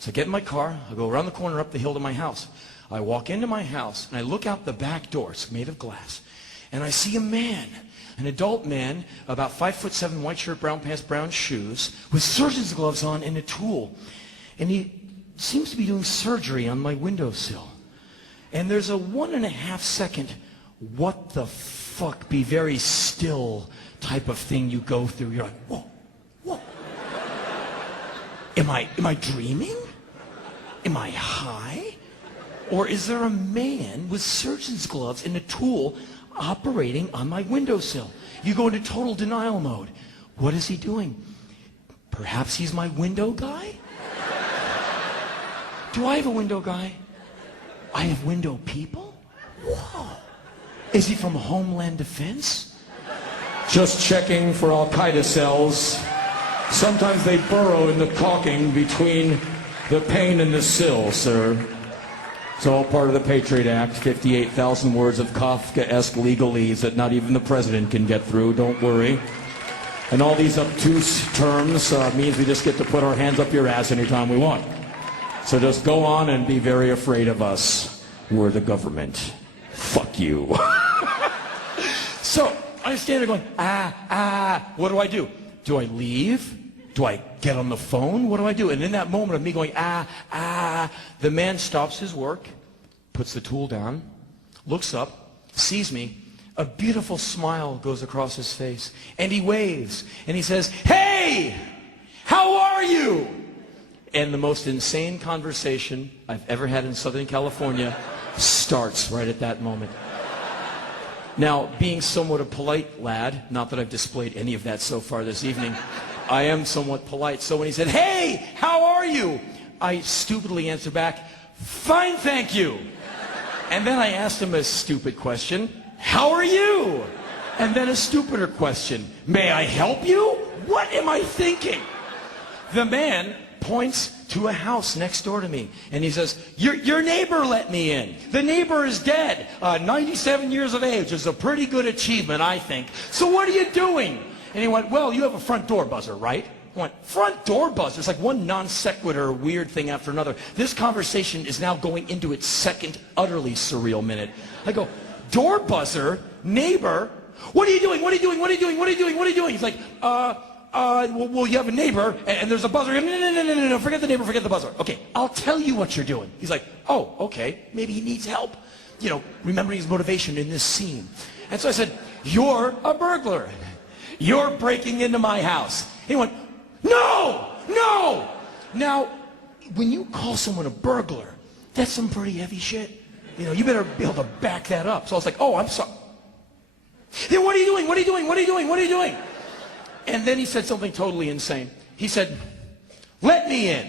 So I get in my car, I go around the corner up the hill to my house. I walk into my house, and I look out the back door. It's made of glass. And I see a man, an adult man, about 5'7", white shirt, brown pants, brown shoes, with surgeon's gloves on and a tool. And he seems to be doing surgery on my windowsill. And there's a 1.5 second, what the fuck, be very still type of thing you go through. You're like, whoa, whoa. Am I dreaming? Am I high? Or is there a man with surgeon's gloves and a tool operating on my windowsill? You go into total denial mode. What is he doing? Perhaps he's my window guy? Do I have a window guy? I have window people? Whoa. Is he from Homeland Defense? Just checking for Al-Qaeda cells. Sometimes they burrow in the caulking between the pane and the sill, sir. It's all part of the Patriot Act, 58,000 words of Kafka-esque legalese that not even the president can get through, don't worry. And all these obtuse terms means we just get to put our hands up your ass anytime we want. So just go on and be very afraid of us. We're the government. Fuck you. So I stand there going, what do? Do I leave? Do I get on the phone? What do I do? And in that moment of me going, the man stops his work, puts the tool down, looks up, sees me. A beautiful smile goes across his face, and he waves, and he says, "Hey, how are you?" And the most insane conversation I've ever had in Southern California starts right at that moment. Now, being somewhat a polite lad, not that I've displayed any of that so far this evening, I am somewhat polite. So when he said, "Hey, how are you?" I stupidly answered back, "Fine, thank you." And then I asked him a stupid question, "How are you?" And then a stupider question, "May I help you?" What am I thinking? The man points to a house next door to me, and he says, your neighbor let me in. The neighbor is dead, 97 years of age. Is a pretty good achievement, I think. So what are you doing? And he went, "Well, you have a front door buzzer, right?" I went, "Front door buzzer?" It's like one non sequitur weird thing after another. This conversation is now going into its second utterly surreal minute. I go, "Door buzzer? Neighbor? What are you doing? What are you doing? What are you doing? What are you doing? What are you doing?" He's like, well, you have a neighbor, and there's a buzzer. No, forget the neighbor, forget the buzzer. Okay, I'll tell you what you're doing. He's like, "Oh, okay, maybe he needs help." You know, remembering his motivation in this scene. And so I said, "You're a burglar. You're breaking into my house." He went, "No, no." Now, when you call someone a burglar, that's some pretty heavy shit. You know, you better be able to back that up. So I was like, "Oh, I'm sorry." "Then what are you doing? What are you doing? What are you doing? What are you doing?" And then he said something totally insane. He said, "Let me in.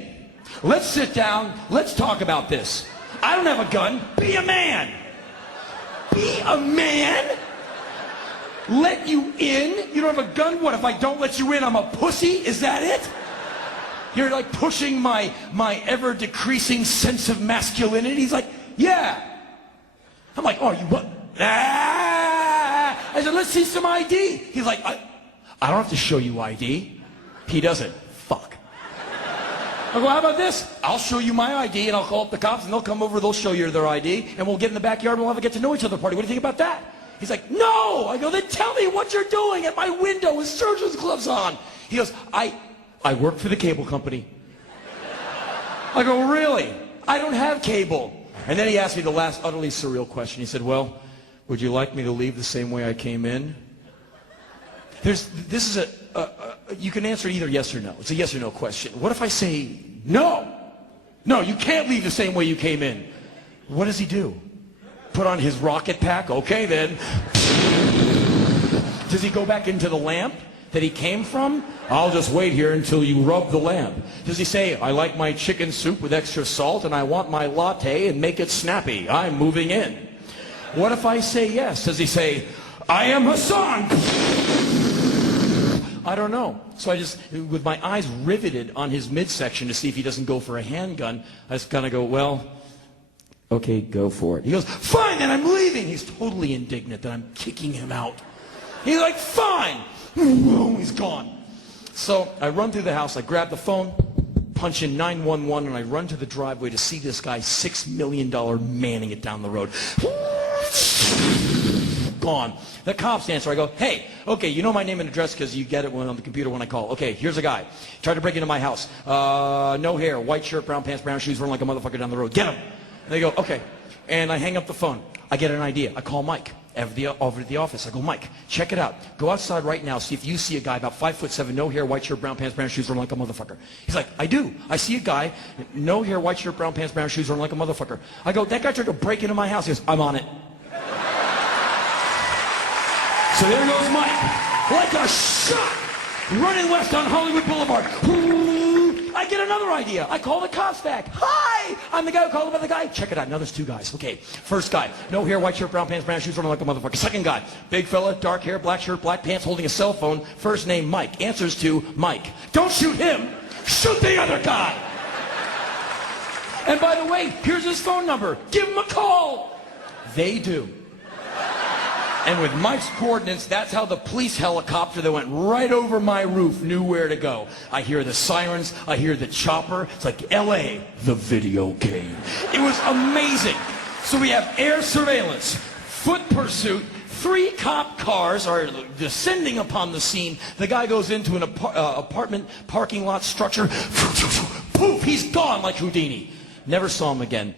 Let's sit down. Let's talk about this. I don't have a gun. Be a man." Be a man? Let you in? You don't have a gun? What, if I don't let you in, I'm a pussy? Is that it? You're like pushing my ever-decreasing sense of masculinity? He's like, "Yeah." I'm like, "Oh, you what?" I said, "Let's see some ID." He's like, I don't have to show you ID. He doesn't. Fuck. I go, "How about this? I'll show you my ID, and I'll call up the cops, and they'll come over, they'll show you their ID, and we'll get in the backyard, and we'll have a get-to-know-each-other party. What do you think about that?" He's like, "No." I go, "Then tell me what you're doing at my window with surgeon's gloves on." He goes, I work for the cable company." I go, "Really? I don't have cable." And then he asked me the last utterly surreal question. He said, "Well, would you like me to leave the same way I came in?" This is you can answer either yes or no. It's a yes or no question. What if I say no? No, you can't leave the same way you came in. What does he do? Put on his rocket pack? Okay, then. Does he go back into the lamp that he came from? "I'll just wait here until you rub the lamp." Does he say, "I like my chicken soup with extra salt, and I want my latte and make it snappy. I'm moving in"? What if I say yes? Does he say, "I am Hassan"? I don't know. So I just, with my eyes riveted on his midsection to see if he doesn't go for a handgun, I just kind of go, "Well, okay, go for it." He goes, "Fine, then I'm leaving." He's totally indignant that I'm kicking him out. He's like, "Fine." Boom, he's gone. So I run through the house, I grab the phone, punch in 911, and I run to the driveway to see this guy $6 million manning it down the road. Gone. The cops answer. I go, hey, okay, you know my name and address because you get it on the computer when I call. Okay, here's a guy. Tried to break into my house. No hair, white shirt, brown pants, brown shoes, running like a motherfucker down the road. Get him. And they go, okay. And I hang up the phone. I get an idea. I call Mike over at the office. I go, Mike, check it out. Go outside right now, see if you see a guy about 5'7", no hair, white shirt, brown pants, brown shoes, running like a motherfucker. He's like, I do. I see a guy, no hair, white shirt, brown pants, brown shoes, running like a motherfucker. I go, that guy tried to break into my house. He goes, I'm on it. So there goes Mike, like a shot, running west on Hollywood Boulevard. I get another idea. I call the cops back. Hi, I'm the guy who called about the guy. Check it out. Now there's two guys. Okay, first guy, no hair, white shirt, brown pants, brown shoes, running like a motherfucker. Second guy, big fella, dark hair, black shirt, black pants, holding a cell phone. First name Mike. Answers to Mike. Don't shoot him. Shoot the other guy. And by the way, here's his phone number. Give him a call. They do. And with Mike's coordinates, that's how the police helicopter that went right over my roof knew where to go. I hear the sirens, I hear the chopper. It's like L.A., the video game. It was amazing. So we have air surveillance, foot pursuit, 3 cop cars are descending upon the scene. The guy goes into an apartment parking lot structure. Poof, he's gone like Houdini. Never saw him again.